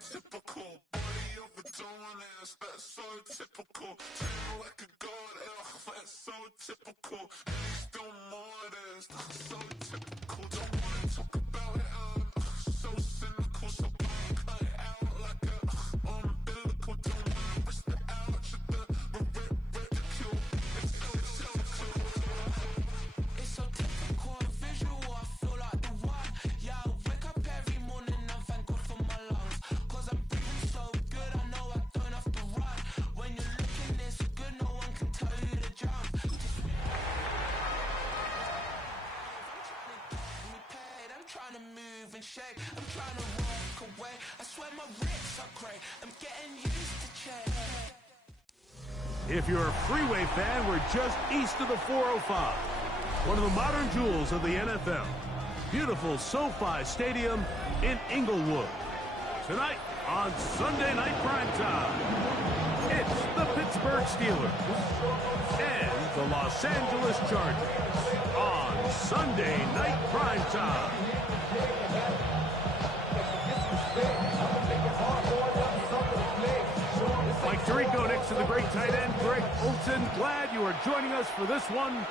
typical. Body overdoing this, that's so typical. Treat like a god, that's so typical. Please don't more this, so typical. Don't wanna talk about it, so cynical. So cut it out like a umbilical. Don't wanna risk the ouch of the ridicule. It's so typical. It's so typical, visual, I feel like the one. Yeah, I wake up every morning and thank God for my lungs. Cause I'm breathing so good, I know I don't have to run. When you're looking this good, no one can tell you to jump. I'm trying to move and shake, I'm trying to walk away. I swear my wrists are great, I'm getting used to change. If you're a freeway fan, we're just east of the 405. One of the modern jewels of the NFL. Beautiful SoFi Stadium in Inglewood. Tonight on Sunday Night Primetime, it's the Pittsburgh Steelers and the Los Angeles Chargers on Sunday Night Primetime. Mike Tirico next to the great tight end, Greg Olsen. Glad you are joining us for this one.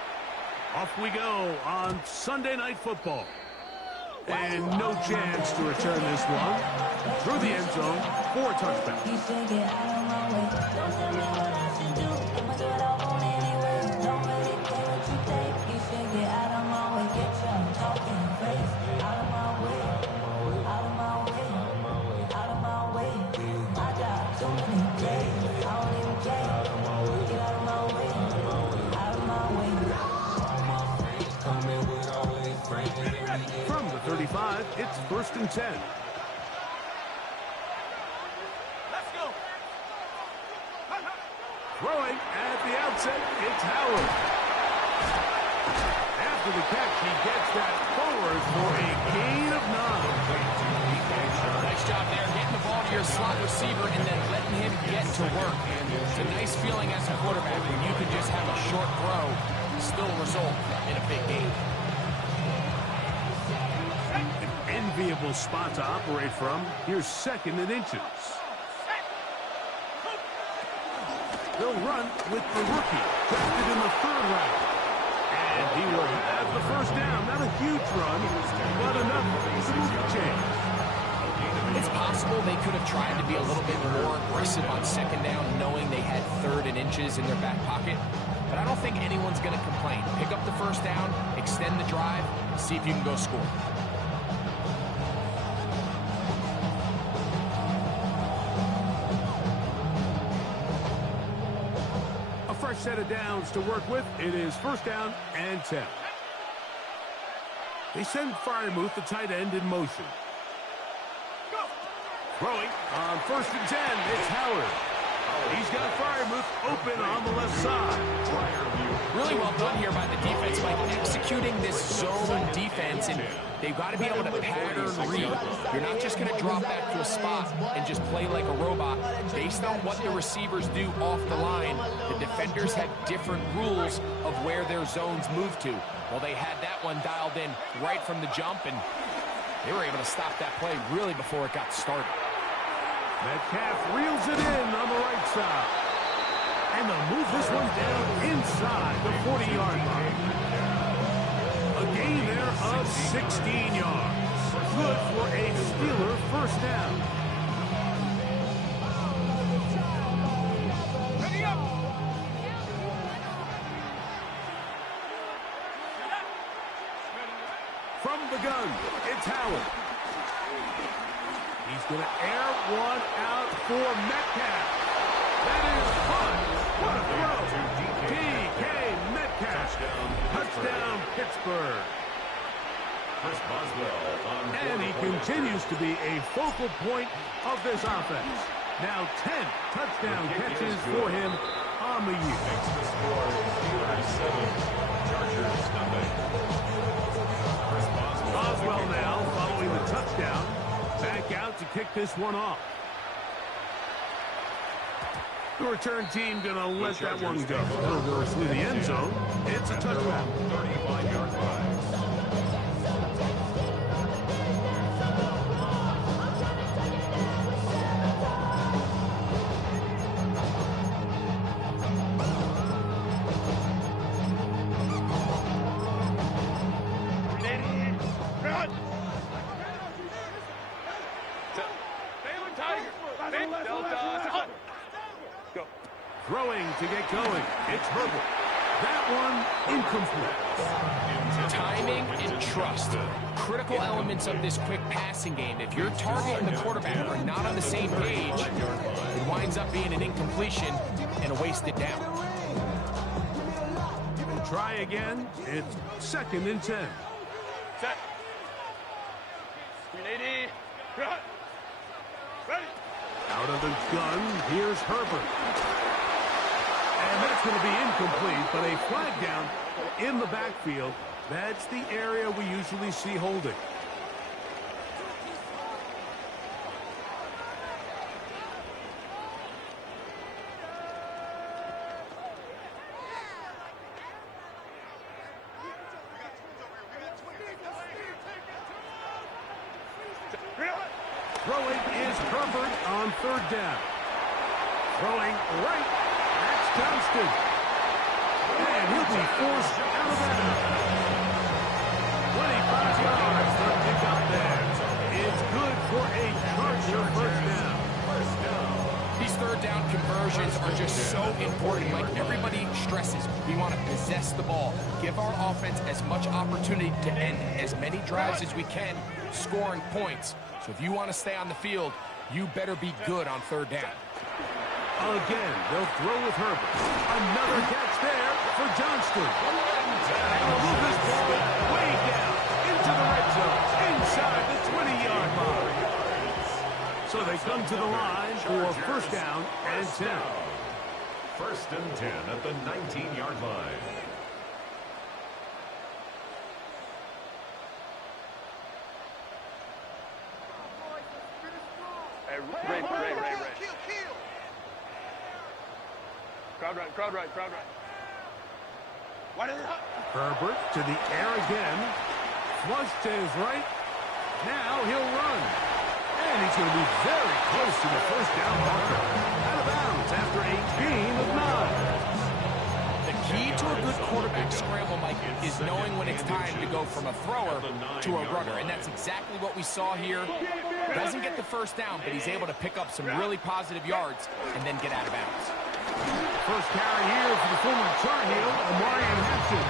Off we go on Sunday Night Football. And no chance to return this one. Through the end zone for a touchdown. From the 35, it's 1st and 10. Let's go. Throwing at the outset, it's Howard. After the catch, he gets that forward for a gain of 9. Nice job there, getting the ball to your slot receiver and then letting him get to work. It's a nice feeling as a quarterback when you can just have a short throw and still result in a big game. Enviable spot to operate from. Here's 2nd and inches. They'll run with the rookie, drafted in the 3rd round. And he will have the first down. Not a huge run, but enough to move the chains. It's possible they could have tried to be a little bit more aggressive on 2nd down, knowing they had 3rd and inches in their back pocket. But I don't think anyone's going to complain. Pick up the first down, extend the drive, see if you can go score. Fresh set of downs to work with. It is 1st down and 10. They send Freiermuth, the tight end, in motion. Throwing on 1st and 10, it's Howard. He's got Freiermuth open on the left side. Really well done here by the defense, Mike, executing this zone defense, and they've got to be able to pattern read. You're not just going to drop back to a spot and just play like a robot. Based on what the receivers do off the line, the defenders have different rules of where their zones move to. Well, they had that one dialed in right from the jump, and they were able to stop that play really before it got started. Metcalf reels it in on the right side. And they'll move this one down inside the 40-yard line. A gain there of 16 yards. Good for a Steeler first down. From the gun, it's Howard. He's going to air one out for Metcalf. That is fun. What a throw. DK Metcalf. Touchdown, Pittsburgh. And he continues to be a focal point of this offense. Now 10 touchdown catches for him on the year. Boswell now following the touchdown. Back out to kick this one off. The return team going to let that one go. Over through the end zone. It's a touchdown. 35-yard line. Delta. Go. Throwing to get going. It's Herbert. That one incomplete. Timing and trust. Critical elements of this quick passing game. If your target and the quarterback are not on the same page, it winds up being an incompletion and a wasted down. Try again. It's 2nd and 10. Set. 380. Ready. Out of the gun, here's Herbert. And that's going to be incomplete, but a flag down in the backfield. That's the area we usually see holding. Throwing is Herbert on 3rd down. Throwing right. That's Johnston. And he'll be forced out of that. 25 yards for a pickup there. It's good for a Charger first down. These 3rd down conversions are just so important. Like everybody stresses, we want to possess the ball. Give our offense as much opportunity to end as many drives as we can, scoring points. So if you want to stay on the field, you better be good on 3rd down. Again, they'll throw with Herbert. Another catch there for Johnston. And they'll move this ball way down into the red zone, inside the 20-yard line. So they come to the line for 1st down and 10. 1st and 10 at the 19-yard line. Ray. Crowd right. What is it? Herbert to the air again. Flush to his right. Now he'll run. And he's going to be very close to the 1st down marker. Out of bounds after a gain of 9. The key to a good quarterback scramble, Mike, is knowing when it's time to go from a thrower to a runner. And that's exactly what we saw here. Doesn't get the 1st down, but he's able to pick up some really positive yards and then get out of bounds. First carry here for the former Tar Heel, Amarian Hampton.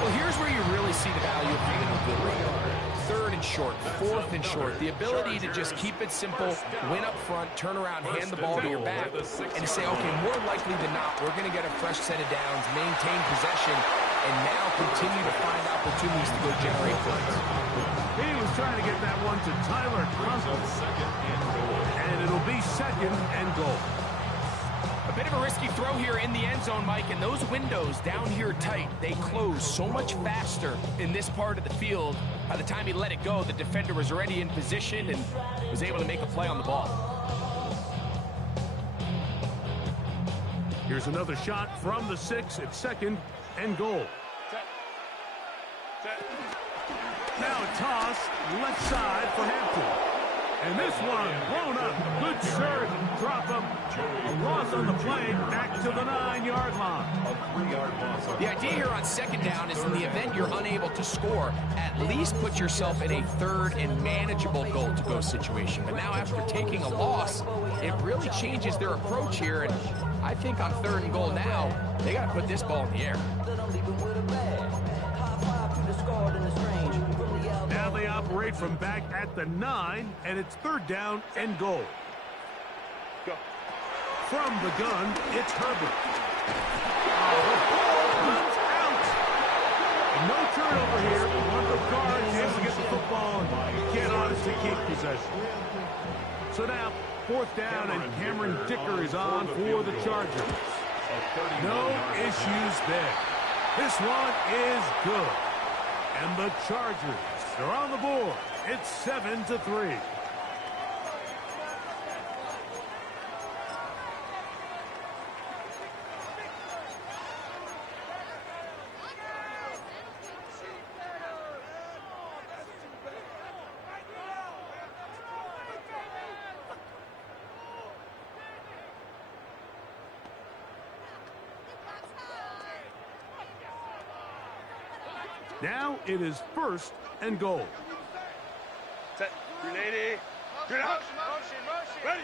Well, here's where you really see the value of being a good runner. 3rd and short, 4th and short. The ability to just keep it simple, win up front, turn around, hand the ball to your back, and to say, okay, more likely than not, we're going to get a fresh set of downs, maintain possession, and now continue to find opportunities to go generate points. He was trying to get that one to Tyler Conklin. And it'll be 2nd and goal. A bit of a risky throw here in the end zone, Mike, and those windows down here tight, they close so much faster in this part of the field. By the time he let it go, the defender was already in position and was able to make a play on the ball. Here's another shot from the 6 at 2nd and goal. Set. Now a toss left side for Hampton. And this one blown up. Good surge. Drop him. A loss on the play. Back to the 9-yard line. A 3-yard loss. The idea here on 2nd down is in the event you're unable to score, at least put yourself in a 3rd and manageable goal-to-go situation. But now after taking a loss, it really changes their approach here. And I think on 3rd and goal now, they got to put this ball in the air. Now they operate from back at the 9, and it's 3rd down and goal. Go. From the gun, it's Herbert. Oh, the ball comes out. No turnover here. One of the guards has to get the football, and you can't honestly keep possession. So now, 4th down, and Cameron Dicker is on for the Chargers. No issues there. This one is good. And the Chargers are on the board. It's 7-3. Now it is 1st and goal. Set. 380. Get out. Ready.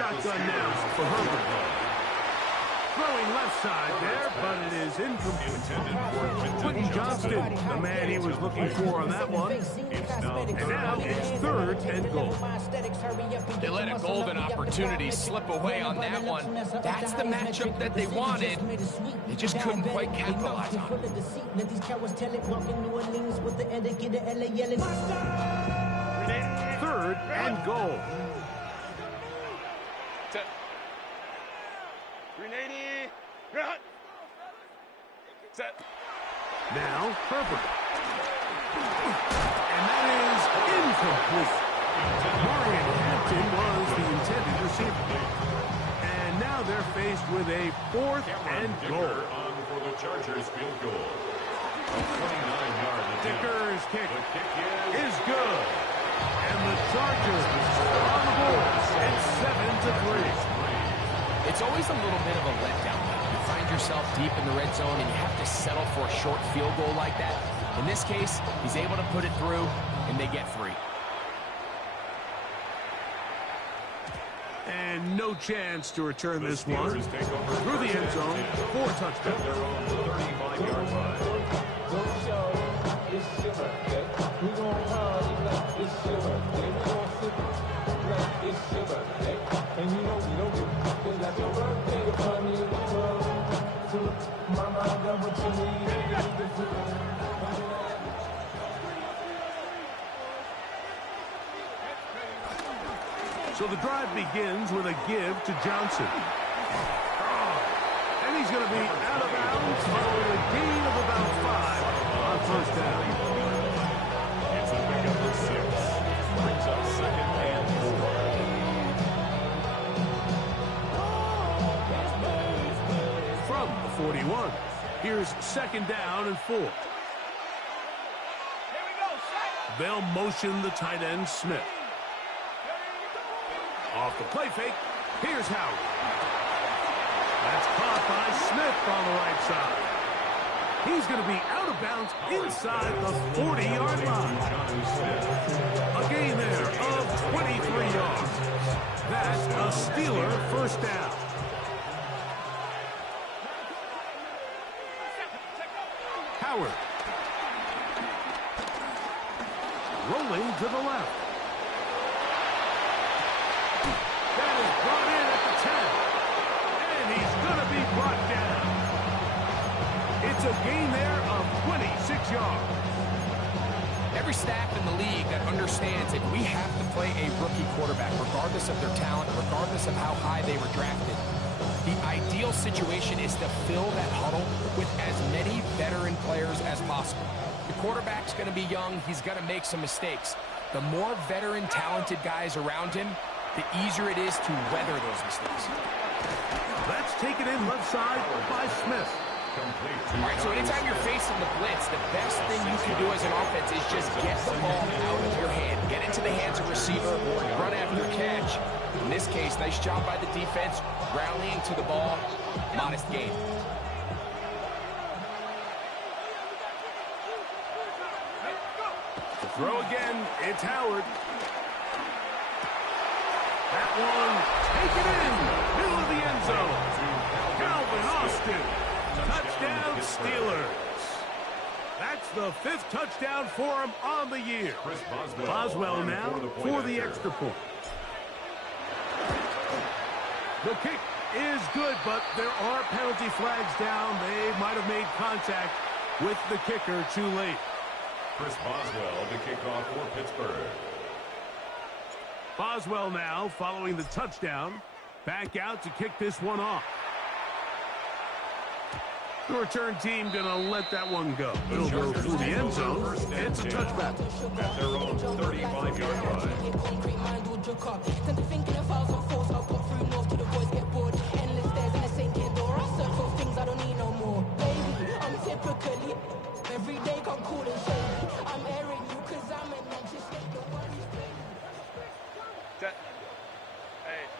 shotgun now for Herbert. Throwing left side there, but it is incomplete. Quentin Johnston, the man he was looking for on that one. And now it's 3rd and goal. They let a golden opportunity slip away on that one. That's the matchup that they wanted. They just couldn't quite capitalize on it. 3rd and goal. Set. 380. Cut. Set. Now Herbert. And that is incomplete. Marion Hampton was the intended receiver. And now they're faced with a 4th and goal. On for the Chargers field goal. A 29-yard attempt. Dicker's kick The kick is good. And the Chargers are on the board. It's 7-3. It's always a little bit of a letdown. You find yourself deep in the red zone and you have to settle for a short field goal like that. In this case, he's able to put it through, and they get 3. And no chance to return this one. Through the end zone, 4 touchdowns. Their own 35-yard line. So the drive begins with a give to Johnson. And he's going to be out of bounds following a gain of about 5 on 1st down. It's a pickup of 6. Brings up 2nd and 4. From the 41, here's 2nd down and 4. They'll motion the tight end Smith. Off the play fake, here's Howard. That's caught by Smith on the right side. He's going to be out of bounds inside the 40-yard line. A gain there of 23 yards. That's a Steeler 1st down. Howard. Rolling to the left. That is brought in at the 10. And he's going to be brought down. It's a gain there of 26 yards. Every staff in the league that understands that we have to play a rookie quarterback, regardless of their talent, regardless of how high they were drafted. The ideal situation is to fill that huddle with as many veteran players as possible. The quarterback's going to be young. He's going to make some mistakes. The more veteran, talented guys around him, the easier it is to weather those mistakes. That's taken in left side by Smith. All right, so anytime you're facing the blitz, the best thing you can do as an offense is just get the ball out of your hand. Get into the hands of receiver, run after catch. In this case, nice job by the defense, rallying to the ball, modest gain. To throw again, it's Howard. That one, taken in, middle of the end zone. Calvin Austin, touchdown Steelers. That's the 5th touchdown for him on the year. Boswell now for the extra point. The kick is good, but there are penalty flags down. They might have made contact with the kicker too late. Chris Boswell to kick off for Pittsburgh. Boswell now following the touchdown. Back out to kick this one off. The return team going to let that one go. It'll go through the end zone. It's a touchback. At their own 35-yard line.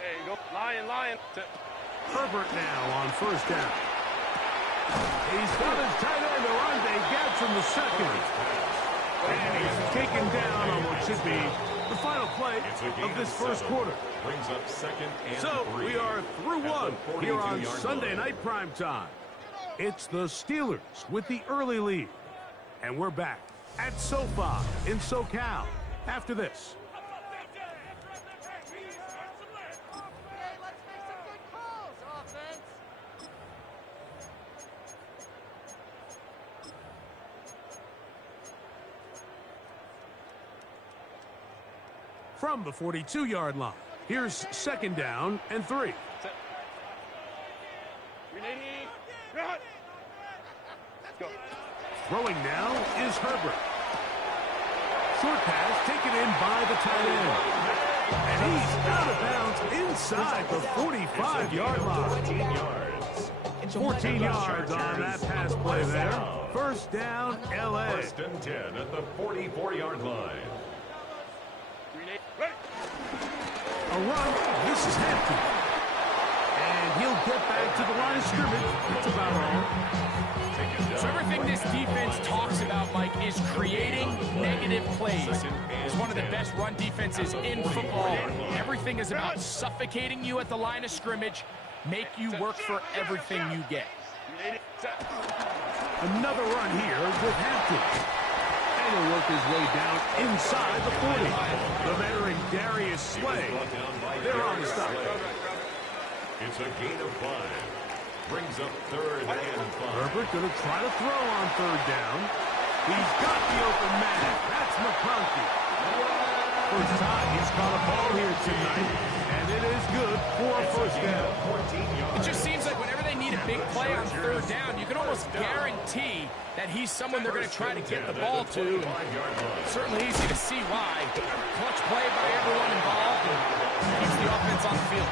Hey, go. Lion. Herbert now on 1st down. He's got his tight end, Orlando Getz in the 2nd. And he's taken down on what should be The final play of this first quarter. Brings up second and So 3. we are through one here on 42-yard Sunday line. Night Prime Time. It's the Steelers with the early lead. And we're back at SoFi in SoCal after this. From the 42-yard line, here's second down and 3. Set. Ready. Run. Let's go. Throwing now is Herbert. Short pass taken in by the tight end. And he's out of bounds inside the 45-yard line. 14 yards on that pass play there. First down, L.A. First and 10 at the 44-yard line. A run. This is Hampton. And he'll get back to the line of scrimmage. That's about all. So everything this defense talks about, Mike, is creating negative plays. It's one of the best run defenses in football. Everything is about suffocating you at the line of scrimmage, make you work for everything you get. Another run here with Hampton. And he'll work his way down inside the 40. The veteran Darius Slay. They're on the stop. It's a gain of 5. Brings up third and 5. Herbert going to try to throw on third down. He's got the open man. That's McConkey. First time he's caught a ball here tonight, and it is good for a first down. It just seems like whenever they need a big play on third down, you can almost guarantee that he's someone they're going to try to get the ball to. And certainly easy to see why. Clutch play by everyone involved and keeps the offense on the field.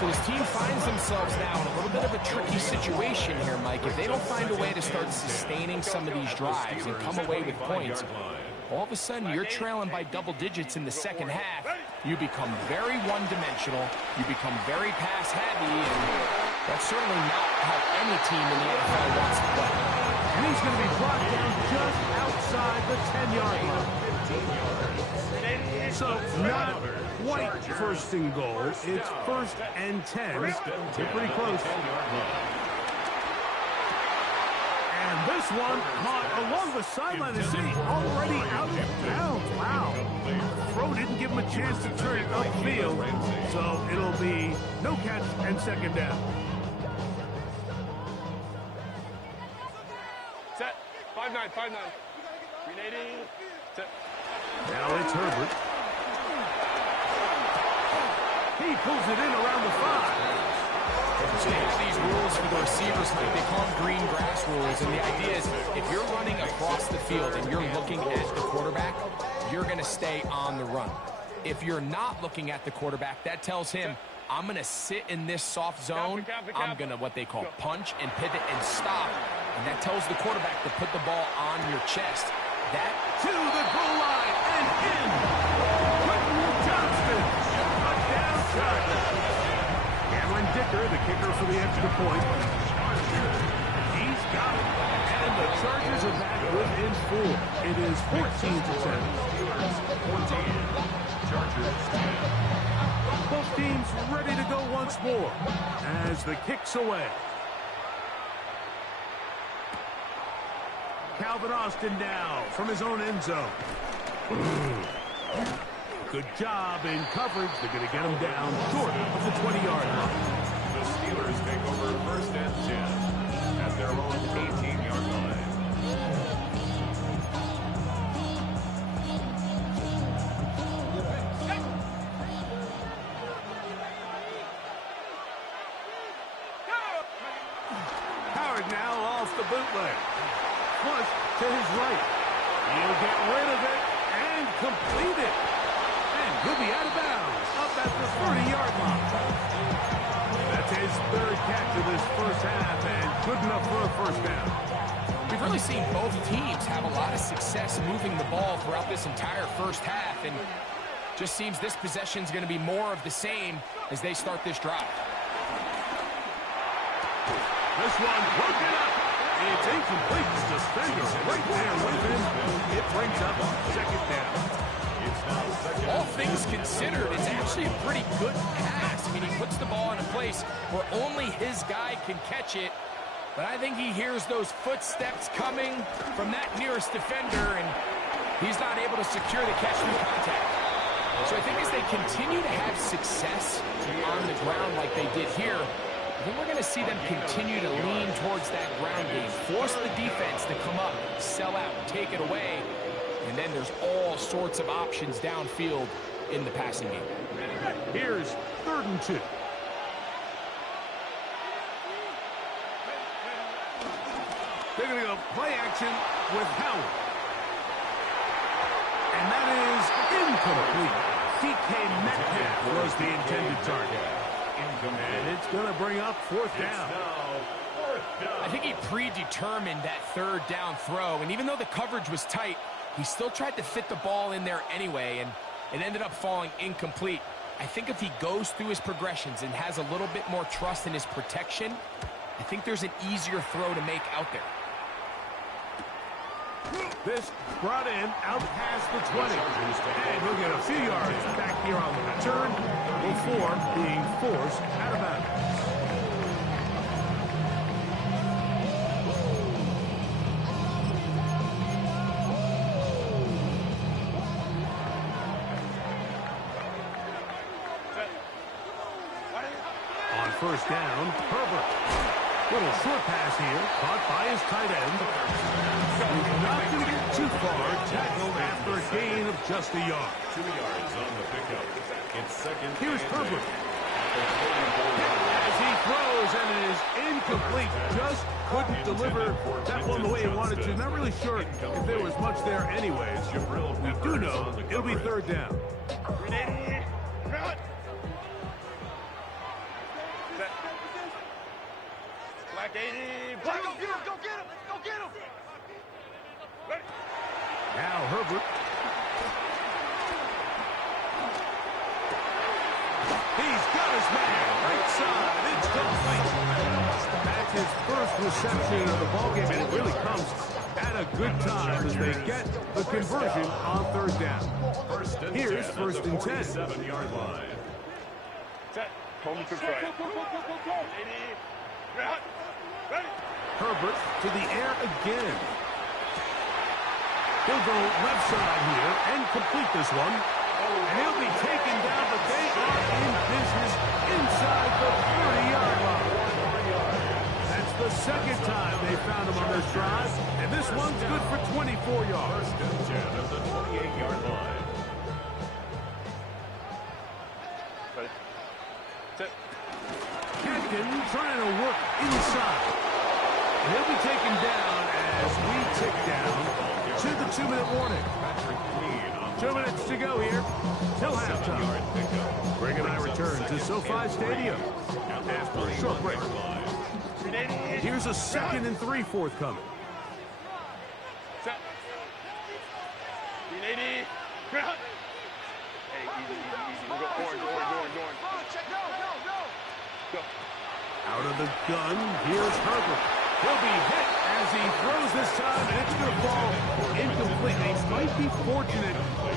So this team finds themselves now in a little bit of a tricky situation here, Mike. If they don't find a way to start sustaining some of these drives and come away with points, all of a sudden you're trailing by double digits in the second half. You become very one-dimensional. You become very pass-heavy, and that's certainly not how any team in the NFL wants to play. And he's going to be brought down just outside the 10-yard line. So not quite first and goal. It's first and 10. They're pretty close. And this one caught along the sideline. Is he already out of bounds? Wow. Throw didn't give him a chance to turn it upfield. So it'll be no catch and second down. Set. 5-9. 5-9. Ready. Set. Now it's Herbert. He pulls it in around the 5. So they have these rules for the receivers, like they call them green grass rules, and the idea is if you're running across the field and you're looking at the quarterback, you're going to stay on the run. If you're not looking at the quarterback, that tells him, I'm going to sit in this soft zone, I'm going to what they call punch and pivot and stop, and that tells the quarterback to put the ball on your chest. That to the goal line and in. Quentin Johnston. Touchdown Chargers. Cameron Dicker, the kicker for the extra point. He's got it. And the Chargers are back within 4. It is 14-10. Chargers 10. Both teams ready to go once more as the kick's away. Calvin Austin now from his own end zone. Good job in coverage. They're going to get him down short of the 20-yard line. The Steelers take over first and 10 at their own 18-yard line. Howard now off the bootleg. Flush to his right. He'll get rid of it and complete it. And he'll be out of bounds up at the 30-yard line. That's his third catch of this first half and good enough for a first down. we've really seen both teams have a lot of success moving the ball throughout this entire first half, and just seems this possession is going to be more of the same as they start this drive. This one broken up. It's incomplete. Defender right there with him. It brings up second down. All things considered, it's actually a pretty good pass. I mean, he puts the ball in a place where only his guy can catch it. But I think he hears those footsteps coming from that nearest defender, and he's not able to secure the catch through contact. So I think as they continue to have success on the ground like they did here, I think we're going to see them continue to lean towards that ground game, force the defense to come up, sell out, take it away, and then there's all sorts of options downfield in the passing game. Here's 3rd and 2. They're going to go play action with Howard. And that is incomplete. DK Metcalf was the intended target. And it's going to bring up 4th down. I think he predetermined that 3rd down throw, and even though the coverage was tight, he still tried to fit the ball in there anyway, and it ended up falling incomplete. I think if he goes through his progressions and has a little bit more trust in his protection, I think there's an easier throw to make out there. This brought in out past the 20. And he'll get a few yards back here on the return before being forced out of bounds. On 1st down, Herbert. Little short pass here, caught by his tight end. He's not going to get too far, tackled after a gain of just a yard. 2 yards on the pickup. It's 2nd. Here's Herbert. As he throws, and it is incomplete. Just couldn't deliver that one the way he wanted to. Not really sure if there was much there anyways. We do know it'll be 3rd down. Black, go get him, go get him, go get him. Ready. Now Herbert. He's got his man. Right side. It's complete. That's his 1st reception of the ballgame, and it really comes at a good time as they get the conversion on 3rd down. Here's 1st and 10. 7-yard line. Set. Home to try. Ready. Herbert to the air again. He'll go left side here and complete this one. And he'll be taken down, but they are in business inside the 30-yard line. That's the 2nd time they found him on this drive, and this one's good for 24 yards. 1st and 10 at the 28-yard line. Ready. Set. Catkin trying to work inside. And he'll be taken down as we tick down to the 2-minute warning. 2 minutes to go here till halftime. Greg and I return to SoFi Stadium after a short break. Here's a 2nd and 3 forthcoming. Set. 380. Hey, easy. We'll go orange. Go. Out of the gun, here's Herbert. He'll be hit as he throws this time, and it's going to fall incomplete. They might be fortunate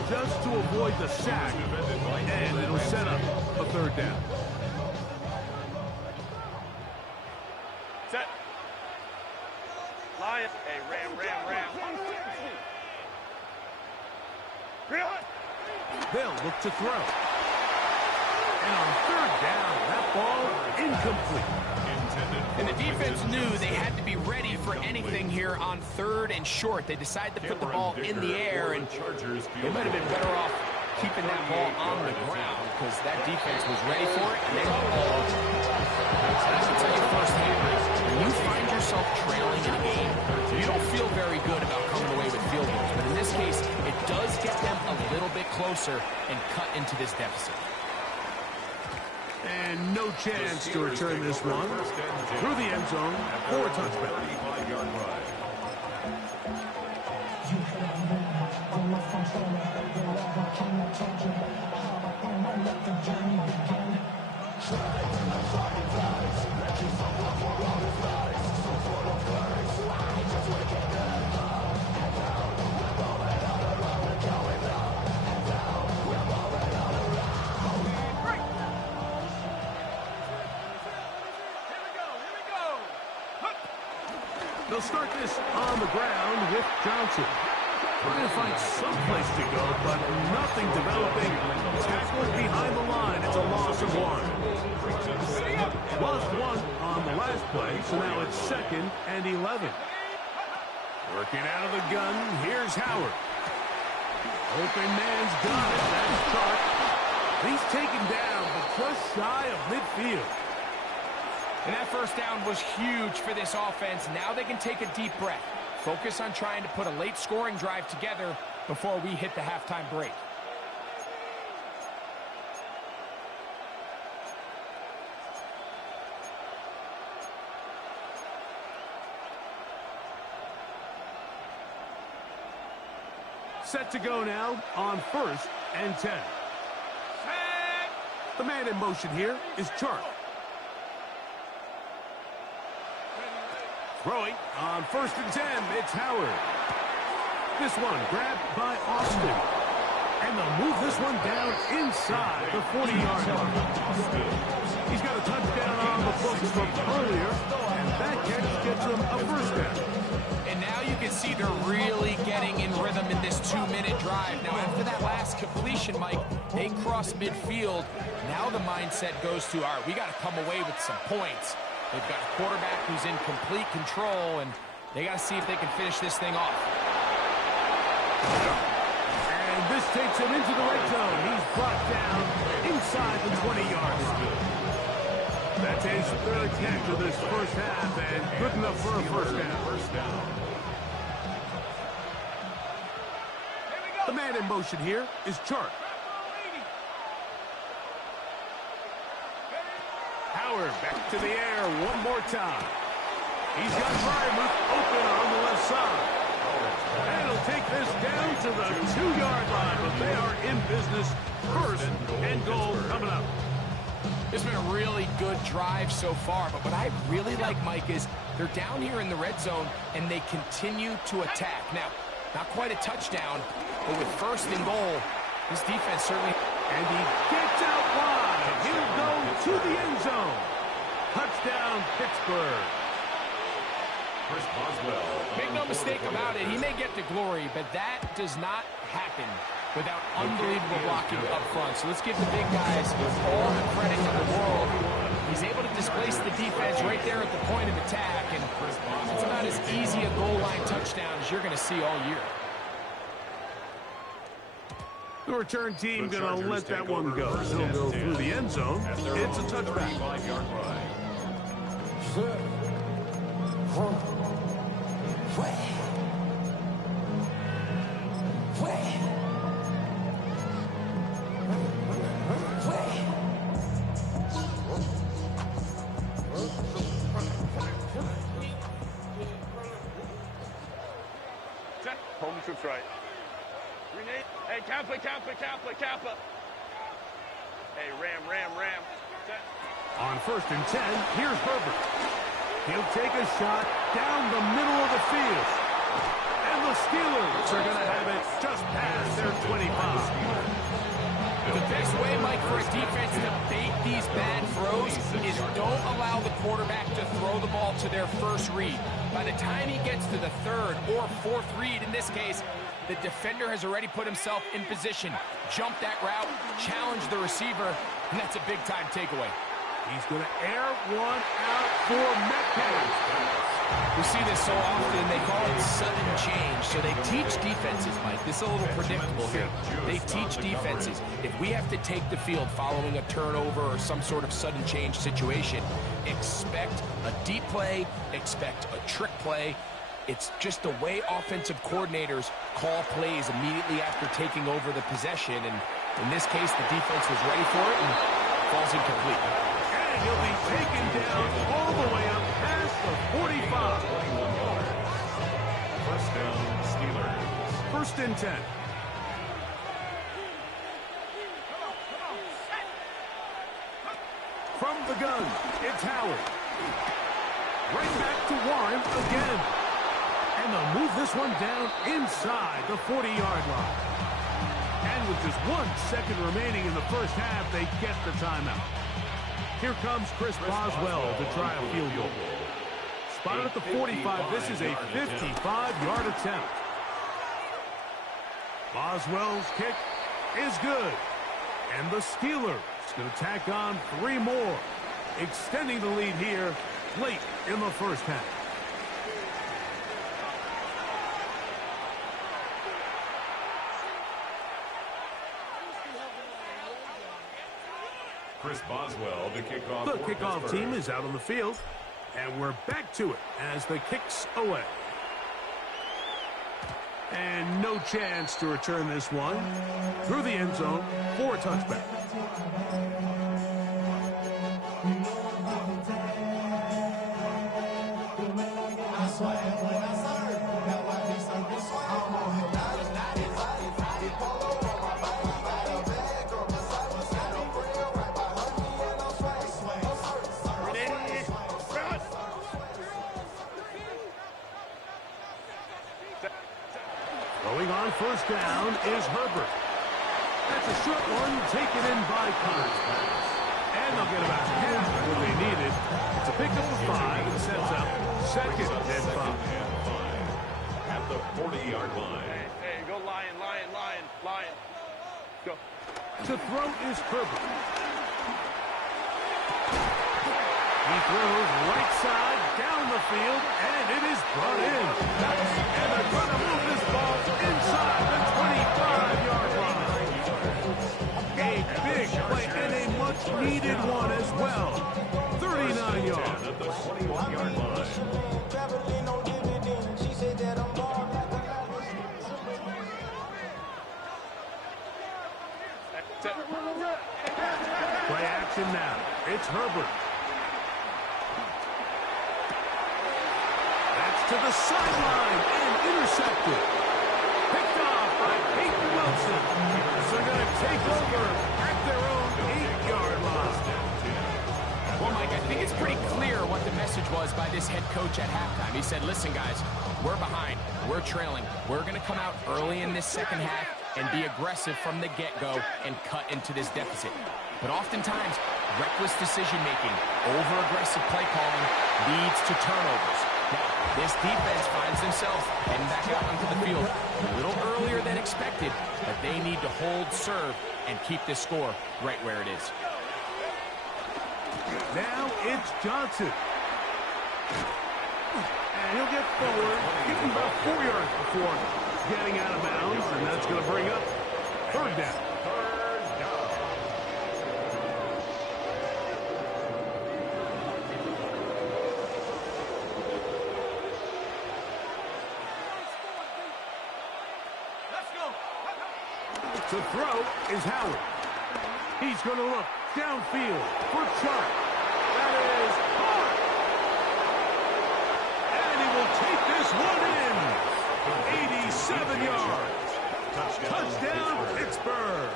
just to avoid the sack, and it'll set up a 3rd down. Set. Lion. Hey, ram. They'll look to throw. And on 3rd down, that ball incomplete. And the defense knew they had to be ready for anything here on 3rd and short. They decided to put the ball in the air, and they might have been better off keeping that ball on the ground because that defense was ready for it, and they got the ball over. So I can tell you firsthand, when you find yourself trailing in a game, you don't feel very good about coming away with field goals. But in this case, it does get them a little bit closer and cut into this deficit. And no chance to return this one through the end zone for a touchback. They'll start this on the ground with Johnson. Trying to find some place to go, but nothing developing. Tackled behind the line. It's a loss of 1. Lost 1 on the last play, so now it's 2nd and 11. Working out of the gun, here's Howard. Open man's got it. That's Clark. He's taken down, but just shy of midfield. And that first down was huge for this offense. Now they can take a deep breath. Focus on trying to put a late scoring drive together before we hit the halftime break. Set to go now on 1st and 10. The man in motion here is Chark. Throwing on 1st and 10, it's Howard. This one grabbed by Austin. And they'll move this one down inside the 40-yard line. He's got a touchdown on the books from earlier, and that catch gets him a first down. And now you can see they're really getting in rhythm in this 2-minute drive. Now, after that last completion, Mike, they cross midfield. Now the mindset goes to, all right, we got to come away with some points. They've got a quarterback who's in complete control, and they got to see if they can finish this thing off. And this takes him into the red zone. He's brought down inside the 20-yard line. That's his 3rd catch of this first half, and good enough for a first down. The man in motion here is Chark. Howard back to the air one more time. He's got Frymuth open on the left side. And he'll take this down to the 2-yard line, but they are in business. 1st and goal coming up. It's been a really good drive so far, but what I really like, Mike, is they're down here in the red zone, and they continue to attack. Now, not quite a touchdown, but with 1st and goal, this defense certainly... And he gets out wide. He'll go to the end zone. Touchdown, Pittsburgh. Chris Boswell. Make no mistake about it, he may get to glory, but that does not happen without unbelievable blocking up front. So let's give the big guys all the credit in the world. He's able to displace the defense right there at the point of attack, and it's about as easy a goal line touchdown as you're going to see all year. The return team going to let that one go. He'll go through the end zone. It's a touchback. 35-yard line. Home troops right. Renate. Hey, Kappa. Hey, Ram. Set. On 1st and 10, here's Herbert. He'll take a shot down the middle of the field. And the Steelers are going to have it just past their 25. The best way, Mike, for a defense to bait these bad throws is don't allow the quarterback to throw the ball to their first read. By the time he gets to the 3rd or 4th read, in this case, the defender has already put himself in position, jump that route, challenge the receiver, and that's a big-time takeaway. He's going to air one out for Metcalf. We see this so often, they call it sudden change. So they teach defenses, Mike. This is a little predictable here. They teach defenses, if we have to take the field following a turnover or some sort of sudden change situation, expect a deep play, expect a trick play. It's just the way offensive coordinators call plays immediately after taking over the possession. And in this case, the defense was ready for it and falls incomplete. And he'll be taken down all the way up past the 45. First down, Steelers. 1st and 10. From the gun, it's Howard. Right back to Warren again. And they'll move this one down inside the 40-yard line. And with just 1 second remaining in the first half, they get the timeout. Here comes Chris Boswell to try a field goal. Spotted at the 45. This is a 55-yard attempt. Boswell's kick is good. And the Steelers going to tack on 3 more, extending the lead here late in the first half. Chris Boswell to kick off. The kickoff team is out on the field, and we're back to it as the kick's away. And no chance to return this one through the end zone for a touchback. Going on first down is Herbert. That's a short one taken in by Connors. And they'll get about half of what they needed to pick up the 5 and sets up second and 5. At the 40-yard line. Hey, go Lion. Go. To throw is Herbert. He throws right side down the field, and it is brought in. And they're going to move this ball inside the 25-yard line. A big play and a much-needed one as well. 39 yards. At the 21-yard line. Play action now. It's Herbert. To the sideline and intercepted. Picked off by Peyton Wilson. So they're going to take over at their own 8-yard line. Well, Mike, I think it's pretty clear what the message was by this head coach at halftime. He said, listen, guys, we're behind. We're trailing. We're going to come out early in this second half and be aggressive from the get-go and cut into this deficit. But oftentimes, reckless decision-making, over-aggressive play calling leads to turnovers. Now, this defense finds themselves heading back out onto the field a little earlier than expected, but they need to hold serve and keep this score right where it is. Now it's Johnson. And he'll get forward, getting about 4 yards before getting out of bounds, and that's going to bring up third down. To throw is Howard. He's going to look downfield for Chark. That is hard. And he will take this one in. 87 yards. Touchdown, Pittsburgh.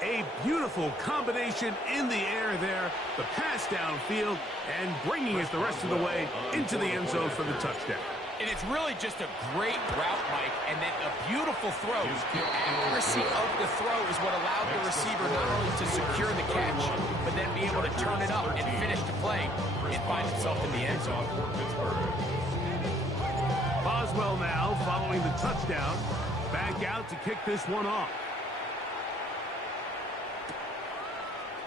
A beautiful combination in the air there. The pass downfield and bringing it the rest of the way into the end zone for the touchdown. And it's really just a great route, Mike, and then a beautiful throw. The accuracy of the throw is what allowed the receiver not only to secure the catch, but then be able to turn it up and finish the play and find himself in the end zone. Boswell now following the touchdown. Back out to kick this one off.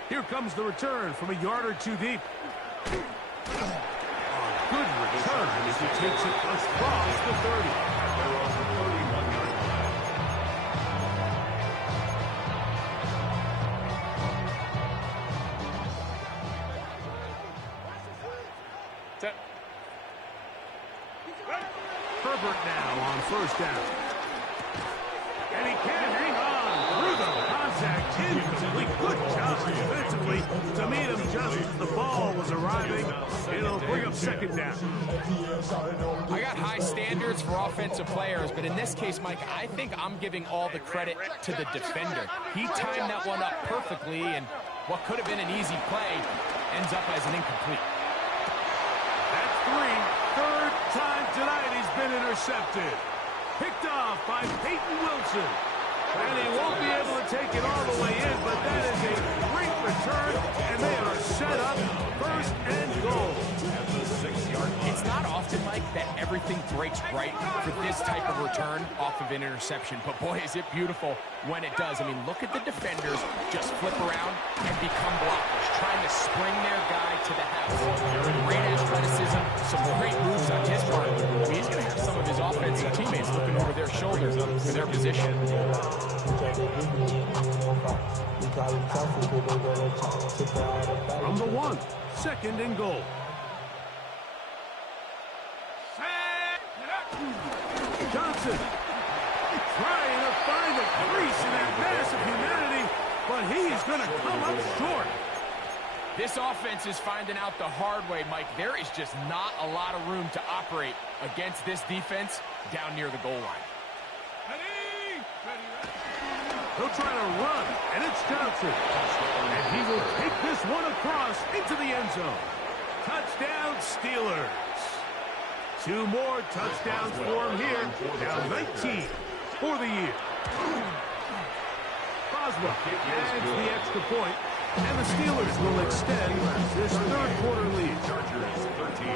Here comes the return from a yard or two deep. Good return as he takes it across the 30. Herbert now on first down. And he can't hang on through the contact. Incomplete. Good job defensively to meet him just as the ball was arriving. It'll bring up second down. I got high standards for offensive players, but in this case, Mike, I think I'm giving all the credit to the defender. He timed that one up perfectly, and what could have been an easy play ends up as an incomplete. That's 3. Third time tonight he's been intercepted. Picked off by Peyton Wilson. And he won't be able to take it all the way in, but that is a great return, and they are set up first nothing breaks right for this type of return off of an interception. But boy, is it beautiful when it does. I mean, look at the defenders just flip around and become blockers, trying to spring their guy to the house. Great athleticism, some great moves on his part. I mean, he's going to have some of his offensive teammates looking over their shoulders for their position. From the 1, 2nd and goal. Johnson trying to find a crease in that mass of humanity, but he's going to come up short. This offense is finding out the hard way, Mike. There is just not a lot of room to operate against this defense down near the goal line. He'll try to run, and it's Johnson. And he will take this one across into the end zone. Touchdown, Steelers. 2 more touchdowns for him here. Now 19 for the year. Boswell adds the extra point, and the Steelers will extend this 3rd quarter lead. Chargers 13.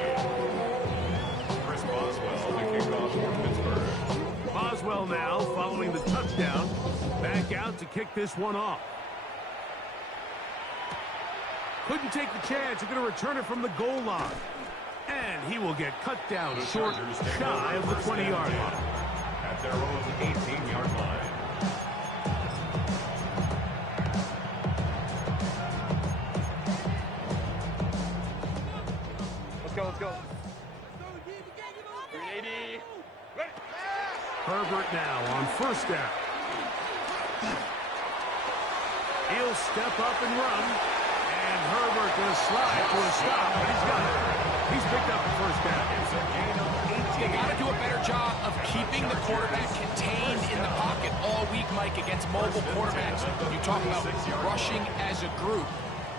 Chris Boswell, the kickoff for Pittsburgh. Boswell now, following the touchdown, back out to kick this one off. Couldn't take the chance. He's going to return it from the goal line. And he will get cut down short, shy of the 20-yard line. At their own 18-yard line. Let's go. 380. Ready. Herbert now on 1st down. He'll step up and run. And Herbert will slide to a stop, but he's got it. He's picked up the 1st down. It's a gain of 18. They got to do a better job of keeping the quarterback contained in the pocket all week, Mike, against mobile quarterbacks. You talk about rushing as a group.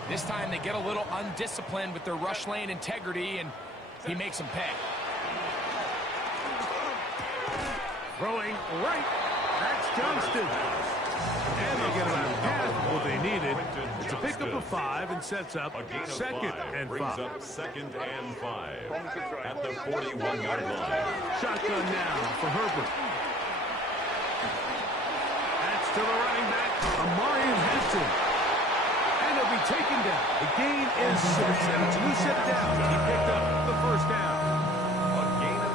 This time they get a little undisciplined with their rush lane integrity, and he makes them pay. Throwing right. That's Johnston. And they get about half of what they needed. It's a pickup of 5 and sets up 2nd and 5. Brings up 2nd and 5 at the 41-yard line. Shotgun now for Herbert. That's to the running back, Amarian Henson. And he'll be taken down. The gain is 6, and it's a new set down. He picked up the 1st down.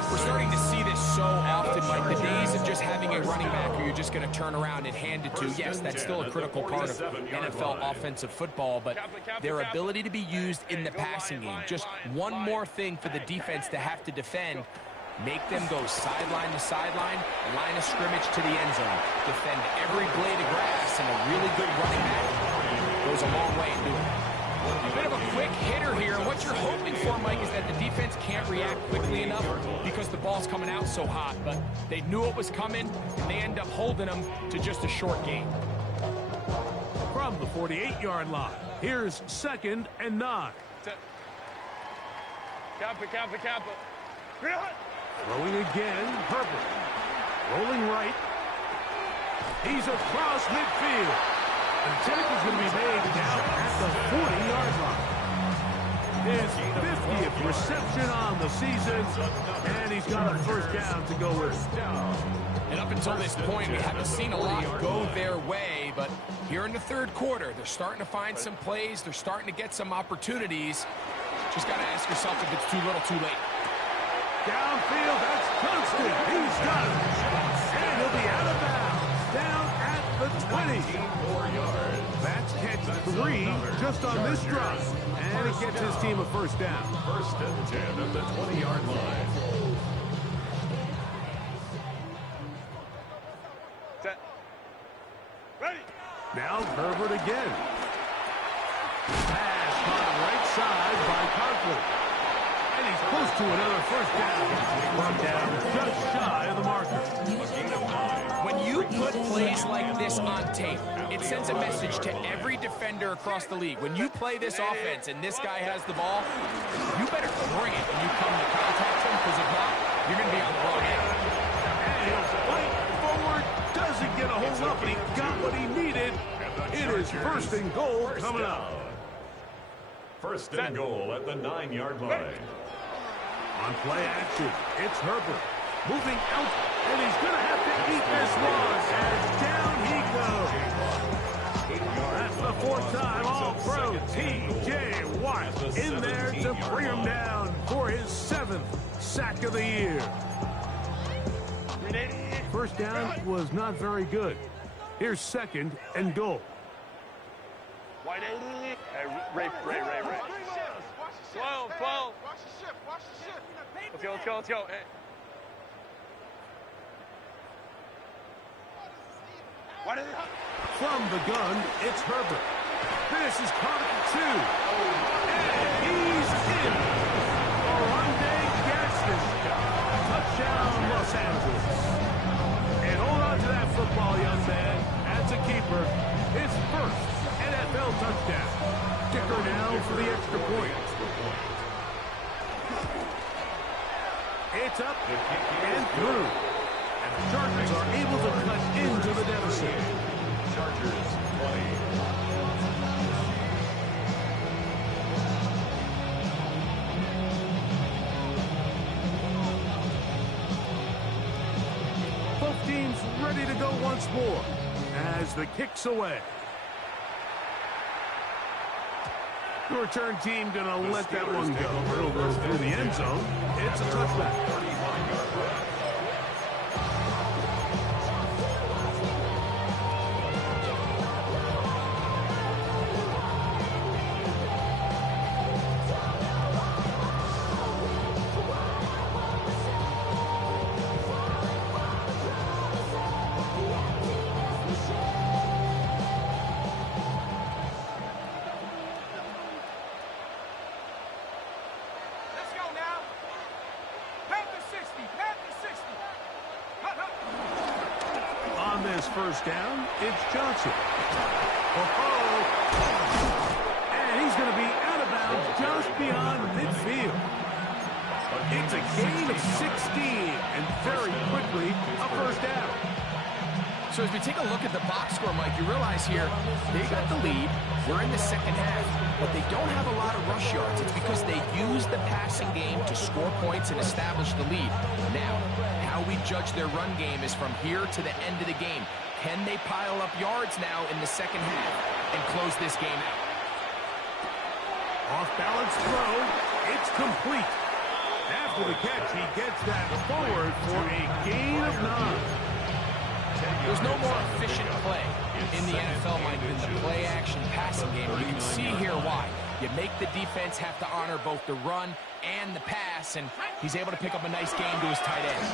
We're starting to see this so often, Mike. The days of just having a running back who you're just going to turn around and hand it to, yes, that's still a critical part of NFL offensive football, but their ability to be used in the passing game, just one more thing for the defense to have to defend, make them go sideline to sideline, line of scrimmage to the end zone, defend every blade of grass, and a really good running back goes a long way in doing it. A bit of a quick hitter here, and what you're hoping for, Mike, is that the defense can't react quickly enough because the ball's coming out so hot, but they knew it was coming, and they end up holding them to just a short gain. From the 48-yard line, here's 2nd and 9. Kappa. Throwing again, Herbert. Rolling right. He's across midfield. And the tackle is going to be made down at the 40-yard line. His 50th reception on the season, and he's got a 1st down to go with. And up until this point, we haven't seen a lot go their way, but here in the 3rd quarter, they're starting to find some plays. They're starting to get some opportunities. Just got to ask yourself if it's too little, too late. Downfield, that's Johnston. He's got it. And he'll be out of bounds. Down at the 20. That's catch 3 just on this drive. And it gets his team a 1st down. 1st and 10 at the 20-yard line. Set. Ready. Now Herbert again. Pass caught right side by Conklin. And he's close to another 1st down. 1st down just shy of the marker. When you put plays like this on tape, it sends a message to every defender across the league. When you play this offense and this guy has the ball, you better bring it when you come to contact him, because if not, you're going to be on the wrong end. And he'll fight forward. Doesn't get a hold up, but he got what he needed. It is 1st and goal coming up. 1st and goal at the 9-yard line. On play action, it's Herbert. Moving out, and he's going to have to eat this one. And down he goes. That's the fourth time All-Pro T.J. Watt in there to bring him down for his 7th sack of the year. First down was not very good. Here's 2nd and goal. Hey, Ray. 12. Watch the ship. Let's go. Hey. From the gun, it's Herbert. This is caught at 2. And he's in. Orlando Gaston. Touchdown, Los Angeles. And hold on to that football, young man. As a keeper, his first NFL touchdown. Kicker now for the extra point. It's up and through. And the Chargers are able to cut into the deficit. Chargers 20. Both teams ready to go once more as the kick's away. The return team going to let that one go. It'll go through the end zone. It's a touchback. 31-yard run. First down, it's Johnson. And he's going to be out of bounds just beyond midfield. It's a gain of 16, and very quickly, a first down. So as we take a look at the box score, Mike, you realize here, they got the lead. We're in the second half, but they don't have a lot of rush yards. It's because they use the passing game to score points and establish the lead. Now, how we judge their run game is from here to the end of the game. Can they pile up yards now in the second half and close this game out? Off-balance throw. It's complete. After the catch, he gets that forward for a gain of 9. There's no more efficient play in the NFL, Mike, than the play-action passing game. You can see here why. You make the defense have to honor both the run and the pass, and he's able to pick up a nice gain to his tight end.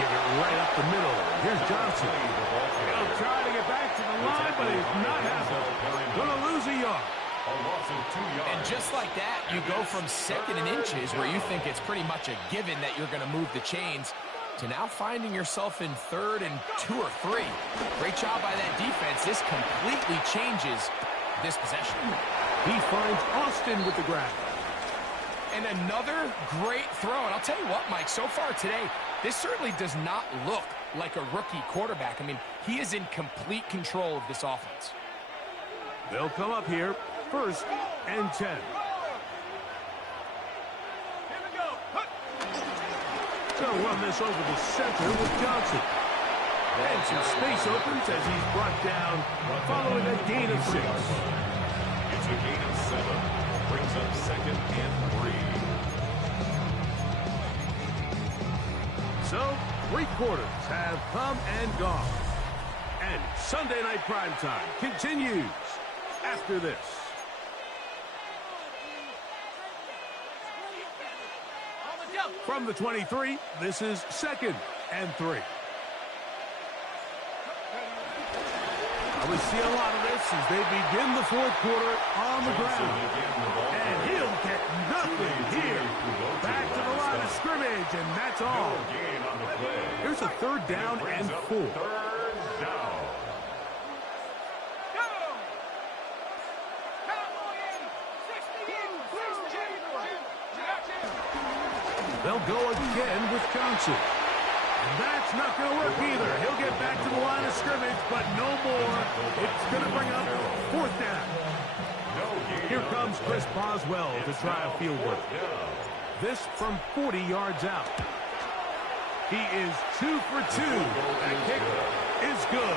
Give it right up the middle. Here's Johnson. He'll try to get back to the line, but he's not happening. Gonna lose a yard. And just like that, you go from 2nd and inches, where you think it's pretty much a given that you're going to move the chains, to now finding yourself in 3rd and 2 or 3. Great job by that defense. This completely changes this possession. He finds Austin with the grab. And another great throw. And I'll tell you what, Mike, so far today, this certainly does not look like a rookie quarterback. I mean, he is in complete control of this offense. They'll come up here, 1st and 10. They'll run this over the center with Johnson. And some space opens as he's brought down following a gain of 6. It's a gain of 7. Brings up 2nd and 3. So, 3 quarters have come and gone. And Sunday Night Primetime continues after this. From the 23, this is 2nd and 3. We see a lot of this as they begin the 4th quarter on the ground. And he'll get nothing here. Back to the line of scrimmage, and that's all. Here's a 3rd down and 4. 3rd down. They'll go again with Johnson. And that's not going to work either. He'll get back to the line of scrimmage, but no more. It's going to bring up 4th down. Here comes Chris Boswell to try a field goal. This from 40 yards out. He is 2 for 2. That kick is good.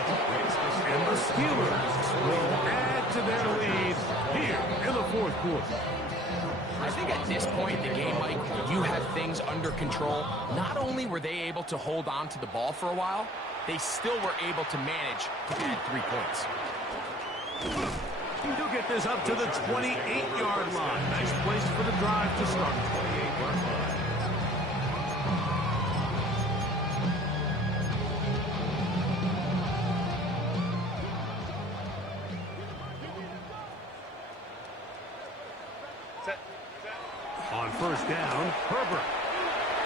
And the Steelers will add to their lead here in the fourth quarter. I think at this point in the game, Mike, you have things under control. Not only were they able to hold on to the ball for a while, they still were able to manage to add 3 points. He'll get this up to the 28-yard line. Nice place for the drive to start. 28-yard line. On first down, Herbert.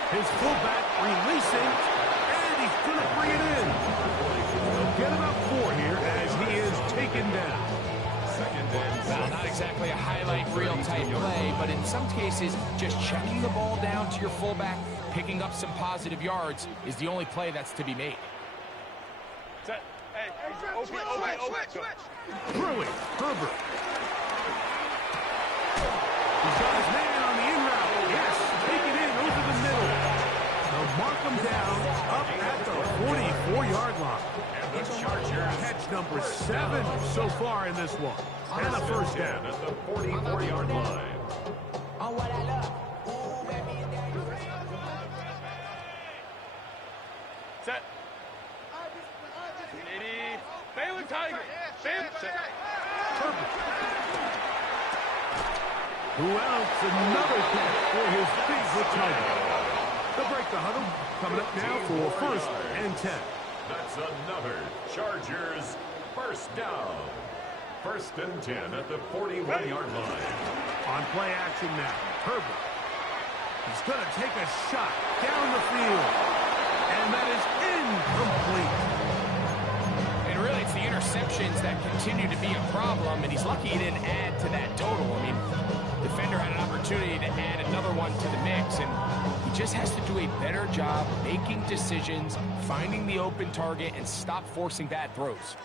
His fullback releasing, and he's going to bring it in. He'll get about 4 here as he is taken down. Well, not exactly a highlight reel type play, but in some cases, just checking the ball down to your fullback, picking up some positive yards is the only play that's to be made. Set. Hey, switch. Throwing, Herbert. He's got his man on the in route. Yes, take it in over the middle. They'll mark him down up at the 44-yard line. And the Chargers Catch number 7 so far in this one. And a first down at the 44-yard line. Set. Baylor Tiger. Who else? Another catch for his favorite title. They'll break the huddle. Coming up now for first and 10. That's another Chargers first down. First and 10 at the 41-yard line. On play action now, Herbert. He's going to take a shot down the field. And that is incomplete. And really, it's the interceptions that continue to be a problem, and he's lucky he didn't add to that total. I mean, defender had an opportunity to add another one to the mix, and he just has to do a better job making decisions, finding the open target, and stop forcing bad throws.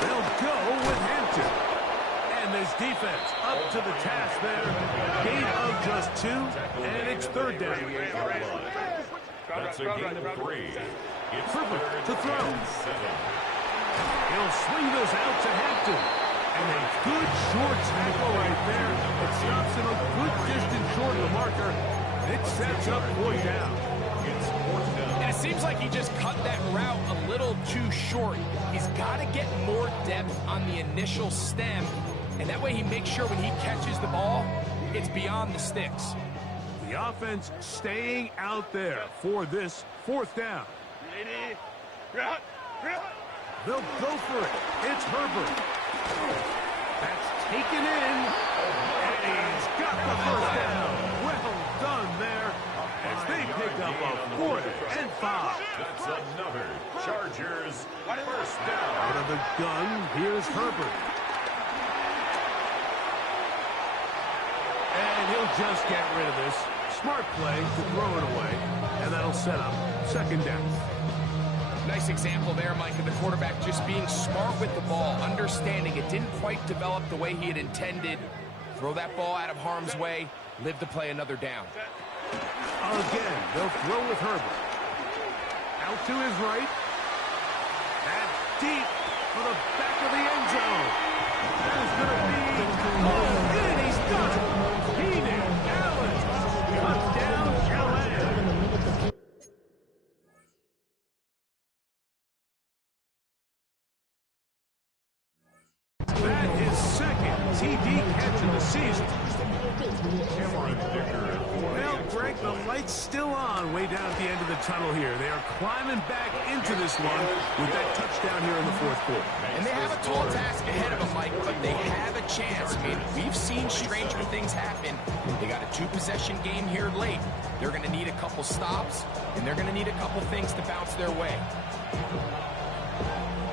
They'll go with Hampton. And this defense up to the task there. Gain of just 2, and it's third down. That's a gain of 3. It's Herbert to throw. and 7. He'll swing this out to Hampton. And a good short tackle right there. It stops him a good distance short of the marker. It sets up 4th down. It's 4th down. And it seems like he just cut that route a little too short. He's got to get more depth on the initial stem, and that way he makes sure when he catches the ball, it's beyond the sticks. The offense staying out there for this 4th down. They'll go for it. It's Herbert. That's taken in, and he's got the first down. Well done there as they pick up a 4th and 5. That's another Chargers first down. Out of the gun, here's Herbert. And he'll just get rid of this. Smart play to throw it away, and that'll set up 2nd down. Nice example there, Mike, of the quarterback just being smart with the ball, understanding it didn't quite develop the way he had intended. Throw that ball out of harm's way, live to play another down. Again, they'll throw with Herbert. Out to his right. That's deep for the back of the end zone. That is going to be... Oh, and he's done it! Keenan Allen. Touchdown, LA. That is 2nd TD catch of the season. Well, Greg, the light's still on way down at the end of the tunnel here. They are climbing back into this one with that touchdown here in the 4th quarter. And they have a tall task ahead of them, Mike, but they have a chance. I mean, we've seen stranger things happen. They got a 2-possession game here late. They're going to need a couple stops, and they're going to need a couple things to bounce their way.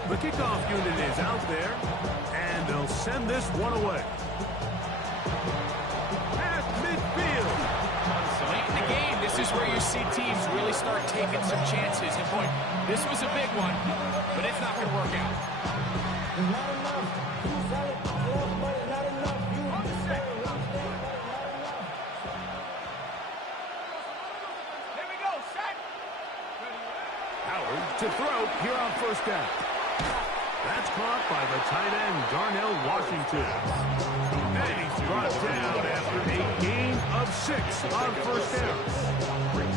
The kickoff unit is out there, and they'll send this one away. Past midfield. Late in the game, this This is where you see teams really start taking some chances. And boy, this was a big one, but it's not going to work out. Howard to throw here on first down. That's caught by the tight end, Darnell Washington. And he's brought down after a gain of 6 on first down.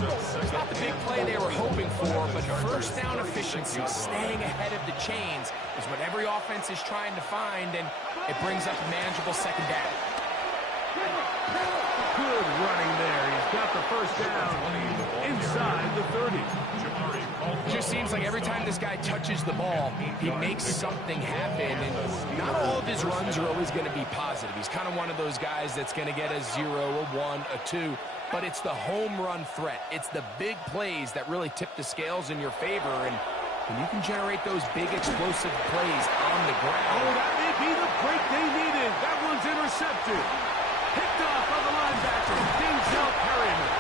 It's not the big play they were hoping for, but first down efficiency, staying ahead of the chains, is what every offense is trying to find, and it brings up a manageable second down. Good running there. He's got the first down inside the 30. It just seems like every time this guy touches the ball, he makes something happen, and not all of his runs are always going to be positive. He's kind of one of those guys that's going to get a 0, a 1, a 2, but it's the home run threat. It's the big plays that really tip the scales in your favor, and when you can generate those big explosive plays on the ground. Oh, that may be the break they needed. That one's intercepted. Picked off by the linebacker, Denzel Perryman.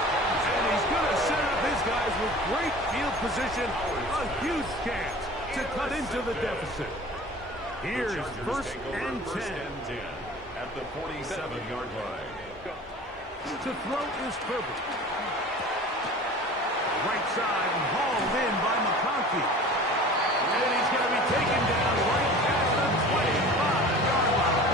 And he's going to set up his guys with great field position. A huge chance to cut into the deficit. Here's first and 10. At the 47-yard line. To throw is Herbert. Right side and hauled in by McConkey. And he's going to be taken down right at the 25-yard line.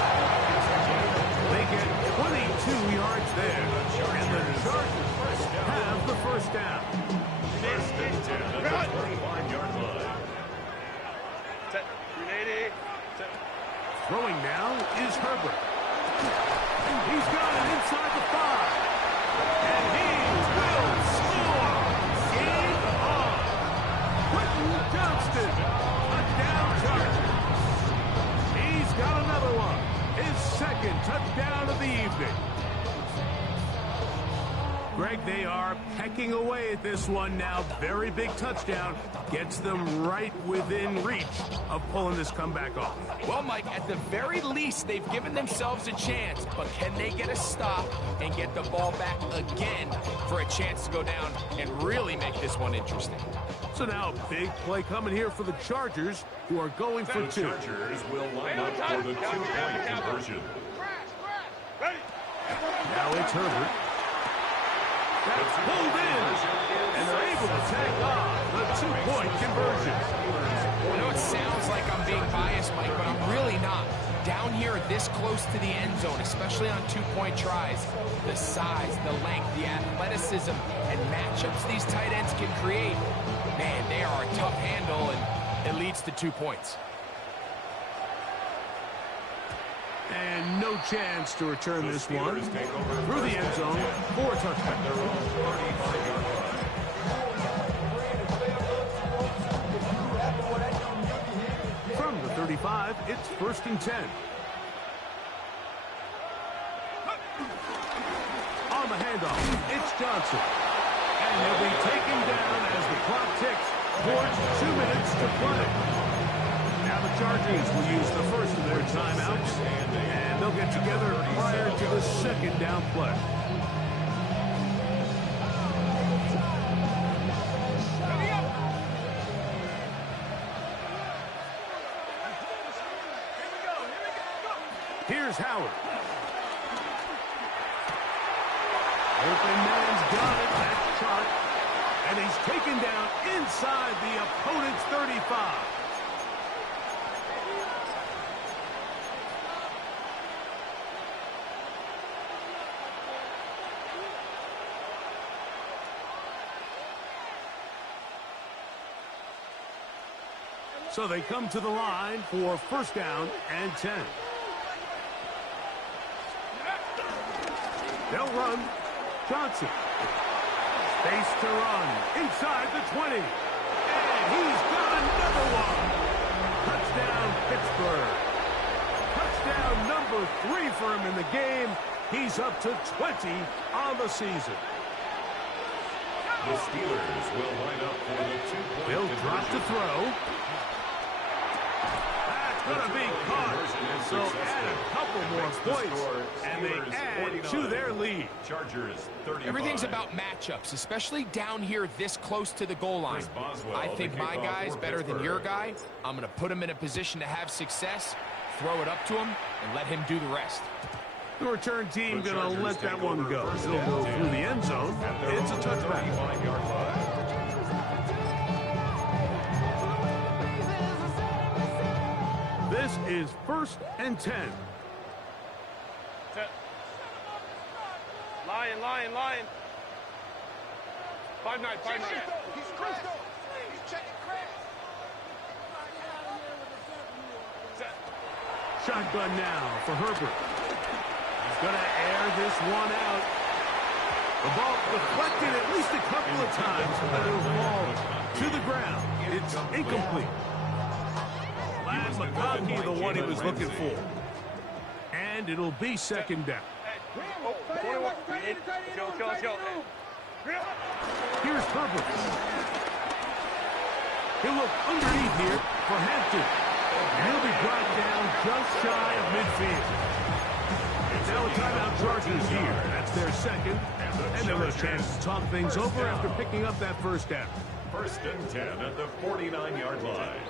They get 22 yards there. And the Chargers have the first down. First and 10 at the 25-yard line. Throwing now is Herbert. He's got it inside the 5. And he will score. Game on. Quentin Johnston. Touchdown Chargers. He's got another one. His second touchdown of the evening. Greg, they are pecking away at this one now. Very big touchdown. Gets them right within reach of pulling this comeback off. Well, Mike, at the very least, they've given themselves a chance, but can they get a stop and get the ball back again for a chance to go down and really make this one interesting? So now a big play coming here for the Chargers, who are going for 2. The Chargers will line up for the 2-point conversion. Now it's Herbert. That's pulled in, and they're able to tag on the 2-point conversion. I know it sounds like I'm being biased, Mike, but I'm really not. Down here this close to the end zone, especially on 2-point tries, the size, the length, the athleticism, and matchups these tight ends can create, man, they are a tough handle, and it leads to 2 points. And no chance to return this one through the end zone for a touchdown. From the 35, it's first and 10. On the handoff, it's Johnson. And he'll be taken down as the clock ticks towards 2 minutes to play. Now the Chargers will use the first of their timeouts, and they'll get together prior to the second down play. Here's Howard. Open man's got it. That's shot. And he's taken down inside the opponent's 35. So they come to the line for first down and 10. They'll run. Johnson. Space to run. Inside the 20. And he's got another one. Touchdown, Pittsburgh. Touchdown number 3 for him in the game. He's up to 20 on the season. The Steelers will line up for the 2-point They'll drop to throw. going to be caught. And so add a couple more points, and they add to their lead. Chargers 35. Everything's about matchups, especially down here this close to the goal line. I think my guy's better than your guy. I'm going to put him in a position to have success, throw it up to him, and let him do the rest. The return team going to let that one go. It'll go through the end zone. It's a touchback. This is 1st and 10. Set. Lion. 5-9. He's crashed. He's checking crash. Set. Shotgun now for Herbert. He's going to air this one out. The ball deflected at least a couple of times, but it'll fall to the ground. It's incomplete. Lad McConkey, the one he was looking for. And it'll be 2nd down. Here's Herbert. He'll look underneath here for Hampton. And he'll be brought down just shy of midfield. Now a timeout Chargers here. That's their 2nd. And they'll have a chance to talk things over after picking up that 1st down. 1st and 10 at the 49-yard line.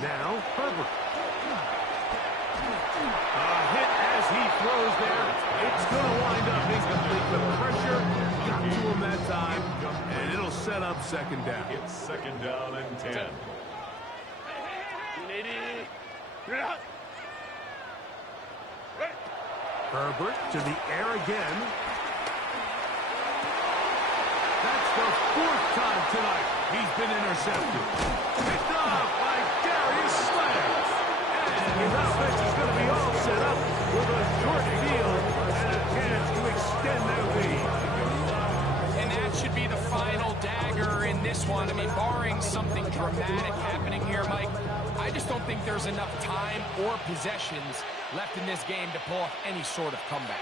Now, Herbert. Hit as he throws there. It's going to wind up incomplete. The pressure got to him that time, and it'll set up 2nd down. It's 2nd down and 10. Herbert to the air again. That's the 4th time tonight he's been intercepted. Picked off by Darius Slay. And his offense is going to be all set up with a short field and a chance to extend their lead. And that should be the final dagger in this one. I mean, barring something dramatic happening here, Mike, I just don't think there's enough time or possessions left in this game to pull off any sort of comeback.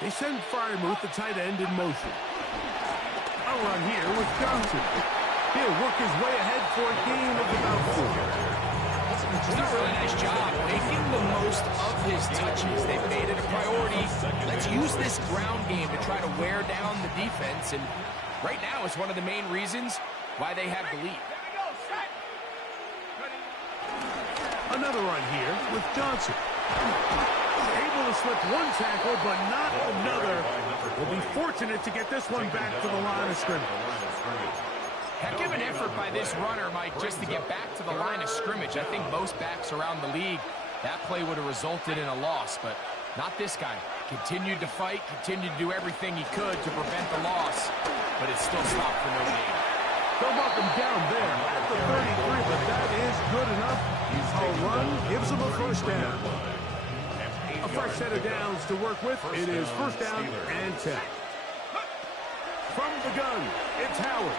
They send Freiermuth, the tight end, in motion. A run here with Johnson. He'll work his way ahead for a gain of about 4. He's done a really nice job making the most of his touches. They've made it a priority. Let's use this ground game to try to wear down the defense, and right now it's one of the main reasons why they have the lead. Another run here with Johnson. Able to slip one tackle, but not another. Will be fortunate to get this one back to the line of scrimmage. Heck of an effort by this runner, Mike, just to get back to the line of scrimmage. I think most backs around the league, that play would have resulted in a loss, but not this guy. Continued to fight, continued to do everything he could to prevent the loss, but it still stopped for no gain. They'll mark him down there at the 33, but that is good enough. A run gives him a 1st down. A fresh set of downs to work with. It is 1st down and 10. From the gun, it's Howard.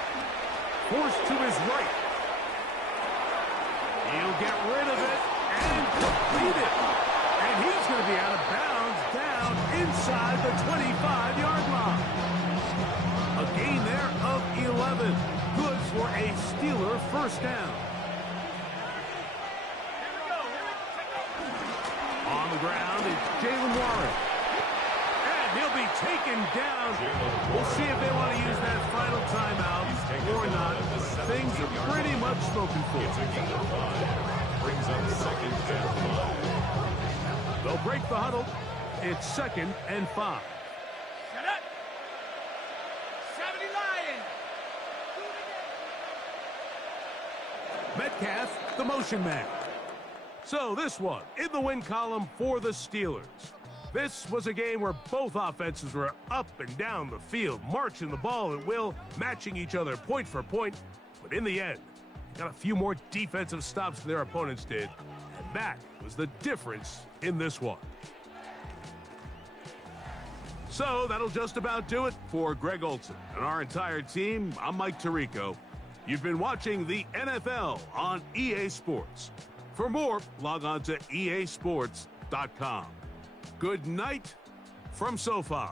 Forced to his right. He'll get rid of it and complete it. And he's going to be out of bounds down inside the 25-yard line. A gain there of 11. Good for a Steeler 1st down. On the ground, it's Jalen Warren. And he'll be taken down. We'll see if they want to use that final timeout or not. Things are pretty much spoken for. Brings up 2nd and 5. They'll break the huddle. It's 2nd and 5. Shut up. 70 Lions. Metcalf, the motion man. So this one in the win column for the Steelers. This was a game where both offenses were up and down the field, marching the ball at will, matching each other point for point. But in the end, got a few more defensive stops than their opponents did. And that was the difference in this one. So that'll just about do it for Greg Olson and our entire team. I'm Mike Tirico. You've been watching the NFL on EA Sports. For more, log on to easports.com. Good night from SoFi.